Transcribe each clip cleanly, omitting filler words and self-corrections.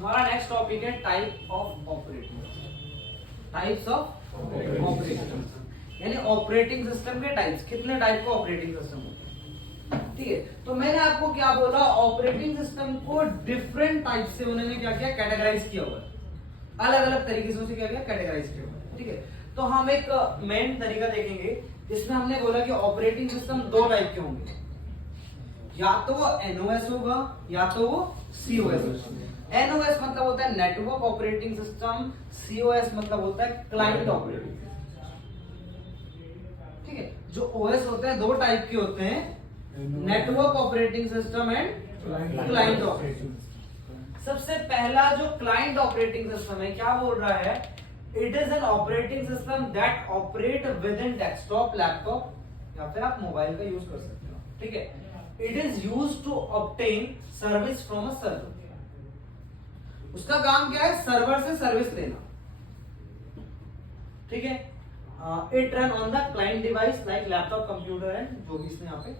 हमारा next topic है type of operating types of operating system, यानी ऑपरेटिंग सिस्टम के टाइप्स। कितने टाइप का ऑपरेटिंग सिस्टम होते हैं, ठीक है। तो मैंने आपको क्या बोला, ऑपरेटिंग सिस्टम को डिफरेंट टाइप से उन्होंने क्या किया, कैटेगराइज किया हुआ है, अलग अलग तरीके से उसे क्या किया, कैटेगराइज किया हुआ है, ठीक है। तो हम एक मेन तरीका देखेंगे जिसमें हमने बोला कि ऑपरेटिंग सिस्टम दो टाइप के होंगे, या तो वो एनओएस होगा या तो वो सीओएस होगा। एनओएस मतलब होता है नेटवर्क ऑपरेटिंग सिस्टम, सीओएस मतलब होता है क्लाइंट ऑपरेटिंग, ठीक है। जो ओएस होते हैं दो टाइप के होते हैं, network operating system and client operating. सबसे पहला जो क्लाइंट ऑपरेटिंग सिस्टम है, क्या बोल रहा है, it is an operating system that operate with in desktop, laptop या फिर आप मोबाइल का यूज कर सकते हो, ठीक है। It is use to obtain service from a server. उसका काम क्या है, सर्वर से सर्विस लेना, ठीक है। It run on the client device like laptop, computer and जो भी इसने यहाँ पे,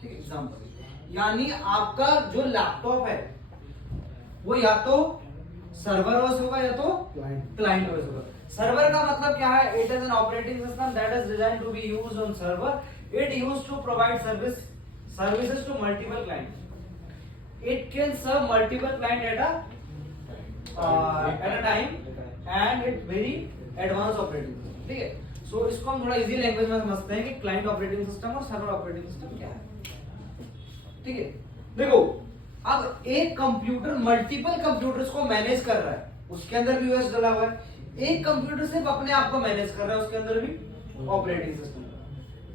ठीक है, एग्जांपल। यानी आपका जो लैपटॉप है वो या तो सर्वर ओएस होगा या तो क्लाइंट ओएस होगा। सर्वर का मतलब क्या है, it is an operating system that is designed to be used on server. It used to provide services to multiple clients. It can serve multiple clients at a time and it very advanced operating system, ठीक है। सो इसको हम थोड़ा easy language में समझते हैं कि client operating system और सर्वर ऑपरेटिंग सिस्टम क्या है, ठीक है। देखो, अब एक कंप्यूटर मल्टीपल कंप्यूटर्स को मैनेज कर रहा है, उसके अंदर भी ओएस डला हुआ है। एक कंप्यूटर सिर्फ अपने आप को मैनेज कर रहा है, उसके अंदर भी ऑपरेटिंग सिस्टम,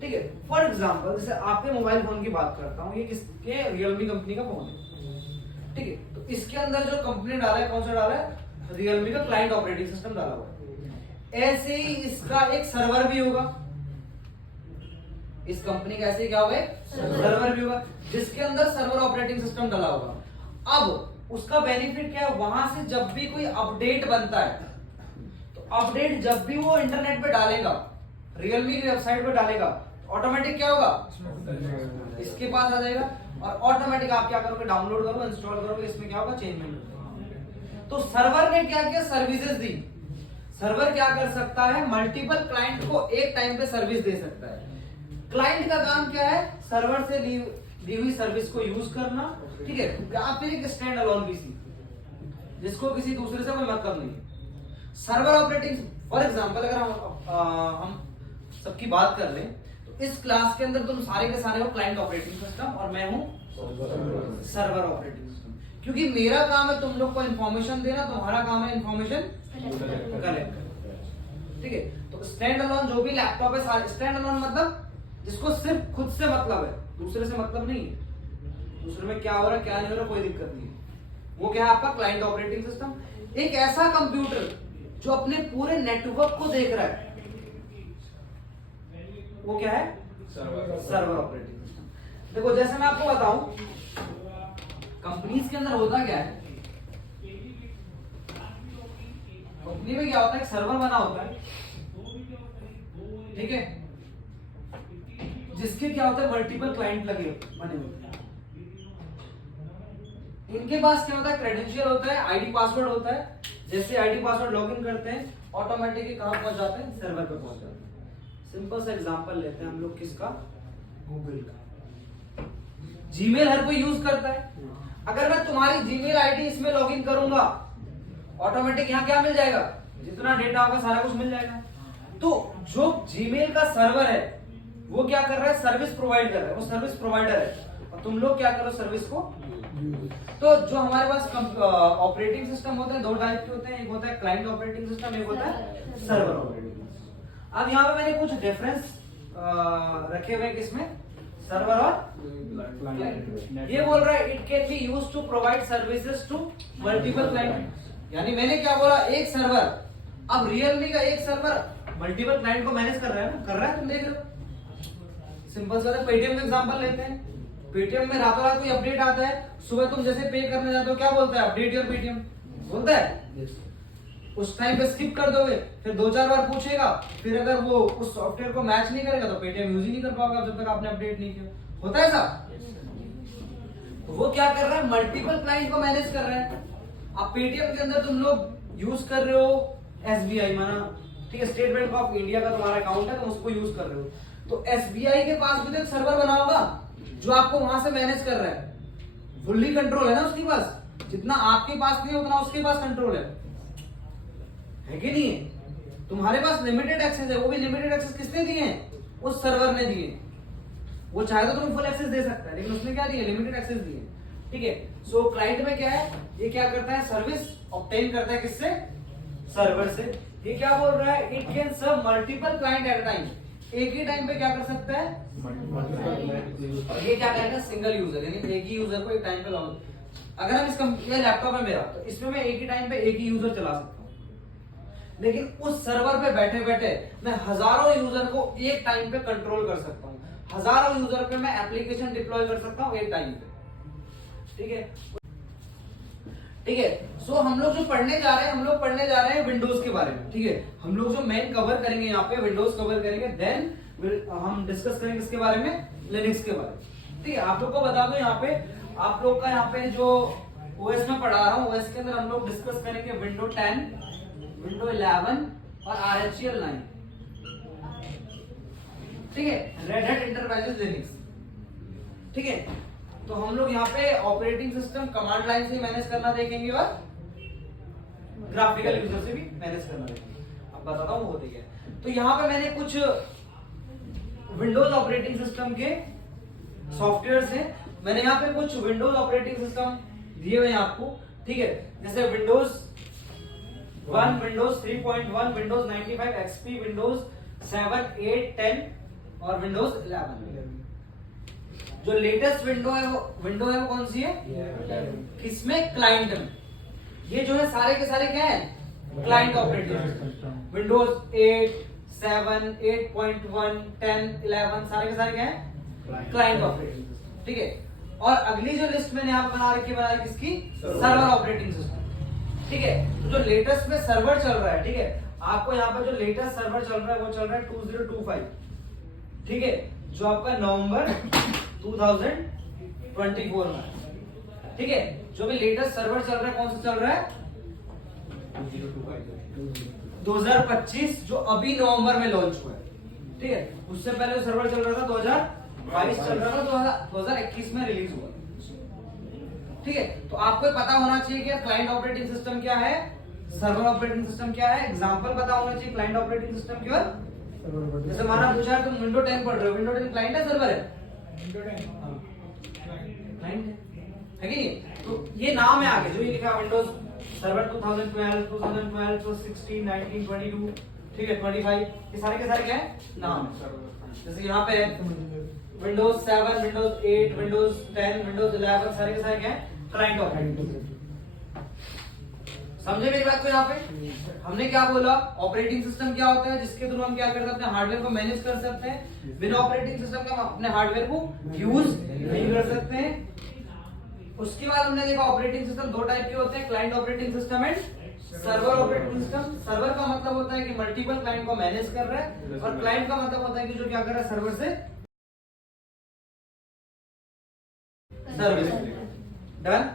ठीक है। फॉर एग्जाम्पल, जैसे आपके मोबाइल फोन की बात करता हूँ, ये किसके, रियलमी कंपनी का फोन है, ठीक है। तो इसके अंदर जो कंपनी डाला है, कौन सा डाला है, रियलमी का क्लाइंट ऑपरेटिंग सिस्टम डाला हुआ है। ऐसे ही इसका एक सर्वर भी होगा, इस कंपनी का ऐसे ही क्या होगा, सर्वर भी होगा जिसके अंदर सर्वर ऑपरेटिंग सिस्टम डाला होगा। अब उसका बेनिफिट क्या है, वहां से जब भी कोई अपडेट बनता है, तो अपडेट जब भी वो इंटरनेट पे डालेगा, रियलमी की वेबसाइट पे डालेगा, ऑटोमेटिक क्या होगा, इसके पास आ जाएगा और ऑटोमेटिक आप क्या करोगे, डाउनलोड करो, इंस्टॉल करोगे, इसमें क्या होगा, चेंजमेंट। तो सर्वर ने क्या किया, सर्विसेज दी। सर्वर क्या कर सकता है, मल्टीपल क्लाइंट को एक टाइम पे सर्विस दे सकता है। क्लाइंट का काम क्या है, सर्वर से दी हुई सर्विस को यूज करना, ठीक है। या फिर एक स्टैंड अलोन पीसी जिसको किसी दूसरे से कोई मतलब नहीं। सर्वर ऑपरेटिंग, फॉर एग्जांपल अगर हम सबकी बात कर लें, तो इस क्लास के अंदर तुम सारे के सारे हो क्लाइंट ऑपरेटिंग सिस्टम और मैं हूं सर्वर ऑपरेटिंग सिस्टम, क्योंकि मेरा काम है तुम लोग को इंफॉर्मेशन देना, तुम्हारा काम है इंफॉर्मेशन कलेक्ट करना, ठीक है। तो स्टैंड अलोन जो भी लैपटॉप है, सारे स्टैंड अलोन मतलब जिसको सिर्फ खुद से मतलब है, दूसरे से मतलब नहीं है, दूसरे में क्या हो रहा है क्या नहीं हो रहा कोई दिक्कत नहीं है, वो क्या है आपका क्लाइंट ऑपरेटिंग सिस्टम। एक ऐसा कंप्यूटर जो अपने पूरे नेटवर्क को देख रहा है, वो क्या है, सर्वर ऑपरेटिंग सिस्टम। देखो, जैसे मैं आपको बताऊं, कंपनीज के अंदर होता क्या है, कंपनी में क्या होता है, एक सर्वर बना होता है, ठीक है, जिसके क्या होता है, मल्टीपल क्लाइंट लगे बने होते हैं। इनके पास क्या होता है, क्रेडेंशियल होता है, आईडी पासवर्ड होता है। जैसे आईडी पासवर्ड लॉगिन करते हैं, ऑटोमेटिकली कहां पहुंच जाते हैं, सर्वर पे पहुंच जाते हैं। सिंपल सा एग्जांपल लेते हैं हम लोग, किसका, गूगल का। जीमेल हर कोई यूज करता है। अगर मैं तुम्हारी जीमेल आईडी इसमें लॉगिन करूंगा, ऑटोमेटिक यहाँ क्या मिल जाएगा, जितना डेटा होगा सारा कुछ मिल जाएगा। तो जो जीमेल का सर्वर है वो क्या कर रहा है, सर्विस प्रोवाइड कर रहा है, वो सर्विस प्रोवाइडर है और तुम लोग क्या करो, सर्विस को। तो जो हमारे पास ऑपरेटिंग सिस्टम होते हैं, दो टाइप के होते हैं, एक होता है क्लाइंट ऑपरेटिंग सिस्टम, एक होता है सर्वर ऑपरेटिंग सिस्टम। अब यहाँ पे मैंने कुछ डिफरेंस रखे हुए किसमें, सर्वर और क्लाइंट। ये बोल रहा है it can be used to provide services to multiple client, यानी मैंने क्या बोला, एक सर्वर, अब रियलमी का एक सर्वर मल्टीपल क्लाइंट को मैनेज कर रहा है ना, कर रहा है, तुम देख रहे हो। सिंपल सा पेटीएम का एग्जांपल लेते हैं। पेटीएम में रातों रात कोई अपडेट आता है, सुबह तुम जैसे पे करने जाते हो क्या बोलता है, अपडेट योर पेटीएम बोलता है, उस टाइम पे स्किप कर दोगे, फिर 2-4 बार पूछेगा, फिर अगर वो उस सॉफ्टवेयर को मैच नहीं करेगा तो पेटीएम यूज ही नहीं कर पाओगे जब तक आपने अपडेट नहीं किया। होता है ऐसा? तो वो क्या कर रहा है, मल्टीपल क्लाइंट को मैनेज कर रहा है। अब पेटीएम के अंदर तुम लोग यूज कर रहे हो एसबीआई, माना ठीक है, स्टेट बैंक ऑफ इंडिया का तुम्हारा अकाउंट है, तुम उसको यूज कर रहे हो, तो एसबीआई के पास भी तो एक सर्वर बना होगा जो आपको वहां से मैनेज कर रहा है, फुल्ली कंट्रोल है ना उसके पास, जितना आपके पास नहीं उतना उसके पास कंट्रोल है कि नहीं है? तुम्हारे पास लिमिटेड एक्सेस है, वो भी लिमिटेड एक्सेस किसने दिए हैं? उस सर्वर ने दिए। वो चाहे तो तुम्हें फुल एक्सेस दे सकता है, लेकिन उसने क्या दिए? लिमिटेड एक्सेस दिए। ठीक है, सो क्लाइंट में क्या है, ये क्या करता है? सर्विस ऑब्टेन करता है किससे? सर्वर से। ये क्या बोल रहा है? It can serve multiple client at a time, एक ही टाइम पे क्या कर सकता है? ये क्या करेगा? सिंगल यूजर, यानी एक ही यूजर को एक टाइम पे लॉग। अगर हम ये लैपटॉप है मेरा, तो इसमें मैं एक ही टाइम पे एक ही यूजर चला सकता हूँ, लेकिन उस सर्वर पे बैठे बैठे मैं हजारों यूजर को एक टाइम पे कंट्रोल कर सकता हूँ, हजारों यूजर पे मैं एप्लीकेशन डिप्लॉय कर सकता हूँ एक टाइम पे। ठीक है, ठीक है। सो हम लोग जो पढ़ने जा रहे हैं, हम लोग पढ़ने जा रहे हैं विंडोज के बारे में। ठीक है, हम लोग जो मेन कवर करेंगे यहाँ पे विंडोज कवर करेंगे, देन हम डिस्कस करेंगे इसके बारे में, लिनक्स के बारे में। ठीक है, आप लोग को बता दो यहाँ पे, आप लोग का यहाँ पे जो ओएस में पढ़ा रहा हूँ, ओएस के अंदर हम लोग डिस्कस करेंगे विंडो 10, विंडो 11 और RHEL 9। ठीक है, रेड हैट एंटरप्राइजेस लिनक्स। ठीक है, तो हम लोग यहाँ पे ऑपरेटिंग सिस्टम कमांड लाइन से मैनेज करना देखेंगे और ग्राफिकल यूजर से भी मैनेज करना देखेंगे। अब बताता हूँ होते क्या। तो यहाँ पे मैंने कुछ विंडोज ऑपरेटिंग सिस्टम के सॉफ्टवेयर हैं, मैंने यहाँ पे कुछ विंडोज ऑपरेटिंग सिस्टम दिए हुए हैं आपको। ठीक है, जैसे Windows 1, Windows 3.1, Windows 95 XP, Windows 7, 8, 10 और विंडोज 11। जो लेटेस्ट विंडो है वो कौन सी है? किसमें? क्लाइंट में। ये जो है सारे के सारे क्या है? Client operating system. विंडोज 8, 7, 8.1, 10, 11 सारे के सारे क्या है? Client operating system. ठीक है, और अगली जो लिस्ट मैंने यहाँ बना रखी है किसकी? Server operating system. ठीक है, तो जो लेटेस्ट में सर्वर चल रहा है, ठीक है, आपको यहाँ पे जो लेटेस्ट सर्वर चल रहा है वो चल रहा है 2025। ठीक है, जो आपका नवंबर 2024 में। ठीक है, जो भी लेटेस्ट सर्वर चल रहा है कौन सा चल रहा है? 2025, जो अभी नवंबर में लॉन्च हुआ है। ठीक है, उससे पहले जो सर्वर चल रहा था 2022 चल रहा था, 2021 में रिलीज हुआ। ठीक है, तो आपको पता होना चाहिए कि क्लाइंट ऑपरेटिंग सिस्टम क्या है, सर्वर ऑपरेटिंग सिस्टम क्या है, एग्जांपल पता होना चाहिए क्लाइंट ऑपरेटिंग सिस्टम की। और जैसे माना पूछा है तुम विंडो 10 पढ़ रहे हो, विंडो 10 क्लाइंट है सर्वर है? क्लाइंट है कि नहीं? तो ये नाम है आगे जो ये लिखा विंडोज सर्वर 2012, 2012, 16, 19, 22, ठीक है 25, ये सारे के सारे क्या है? नाम है। जैसे यहाँ पे विंडोज 7, विंडोज 8, विंडोज 10, विंडोज 11 सारे के सारे क्या है? Client operating system. समझे मेरी बात को? यहाँ पे हमने क्या बोला? ऑपरेटिंग सिस्टम क्या होता है? जिसके थ्रू हम क्या कर सकते हैं? हार्डवेयर को मैनेज कर सकते हैं। बिना ऑपरेटिंग सिस्टम के हम अपने हार्डवेयर को यूज नहीं कर सकते हैं। उसके बाद हमने देखा ऑपरेटिंग सिस्टम दो टाइप के होते हैं, client operating system and server operating system. Server का मतलब होता है कि मल्टीपल क्लाइंट को मैनेज कर रहा है, और क्लाइंट का मतलब होता है कि जो क्या कर रहा है? सर्वर से सर्विस। डन।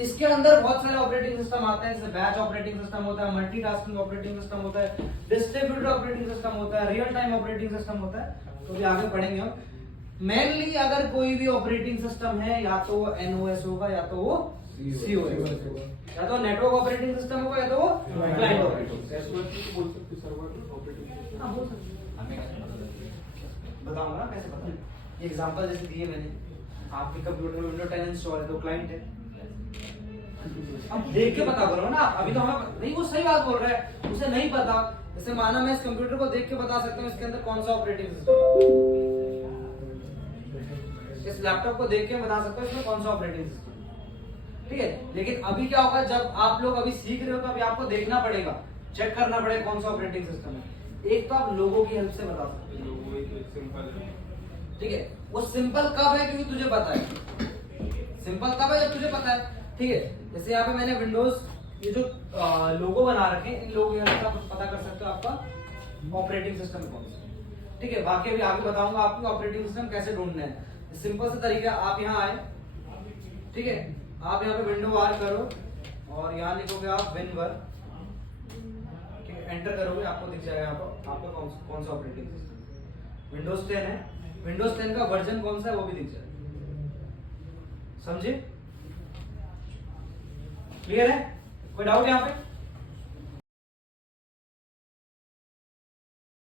इसके अंदर बहुत सारे ऑपरेटिंग सिस्टम आते हैं, जैसे बैच ऑपरेटिंग सिस्टम होता है, मल्टीटास्किंग ऑपरेटिंग सिस्टम होता है, डिस्ट्रीब्यूटेड ऑपरेटिंग सिस्टम होता है, रियल टाइम ऑपरेटिंग सिस्टम होता है। तो भी आगे पढ़ेंगे हम। मेनली अगर कोई भी ऑपरेटिंग सिस्टम है, या तो वो एनओएस होगा, या तो वो सीओएस होगा, या तो नेटवर्क ऑपरेटिंग सिस्टम होगा, या तो वो क्लाइंट ऑपरेटिंग बताऊंगा ना कैसे पता। एग्जांपल जैसे दिए मैंने, आपके कंप्यूटर में विंडो 10 इंस्टॉल है तो क्लाइंट है। अब देख के पता करो ना, अभी तो हमें नहीं, वो सही बात बोल रहा है, उसे नहीं पता। जैसे माना मैं इस कंप्यूटर को देख के बता सकता हूँ इसके अंदर कौन सा ऑपरेटिंग सिस्टम, इस लैपटॉप को देख के बता सकता हूँ इसमें कौन सा ऑपरेटिंग सिस्टम। ठीक है, लेकिन अभी क्या होगा, जब आप लोग अभी सीख रहे हो तो अभी आपको देखना पड़ेगा, चेक करना पड़ेगा कौन सा ऑपरेटिंग सिस्टम है। एक तो आप लोगों की हेल्प से बता सकते हो। ठीक है, वो सिंपल कब है? क्योंकि तुझे पता है। सिंपल कब है? जब तुझे पता है। ठीक है, जैसे यहाँ पे मैंने विंडोज ये जो लोगो बना रखे हैं, इन लोगों की हेल्प से आप पता कर सकते हो आपका ऑपरेटिंग सिस्टम कौन सा। ठीक है, बाकी अभी आगे बताऊंगा आपको ऑपरेटिंग सिस्टम कैसे ढूंढना है। सिंपल सा तरीका, आप यहाँ आए, ठीक है, आप यहाँ पे विंडो बार करो और यहाँ लिखोगे आप विनवर, एंटर करोगे आपको दिख जाएगा यहाँ पर आपका कौन सा ऑपरेटिंग सिस्टम। विंडोज 10 है, विंडोज 10 का वर्जन कौन सा है वो भी दिख जाएगा। समझे? क्लियर है? कोई डाउट यहाँ पे?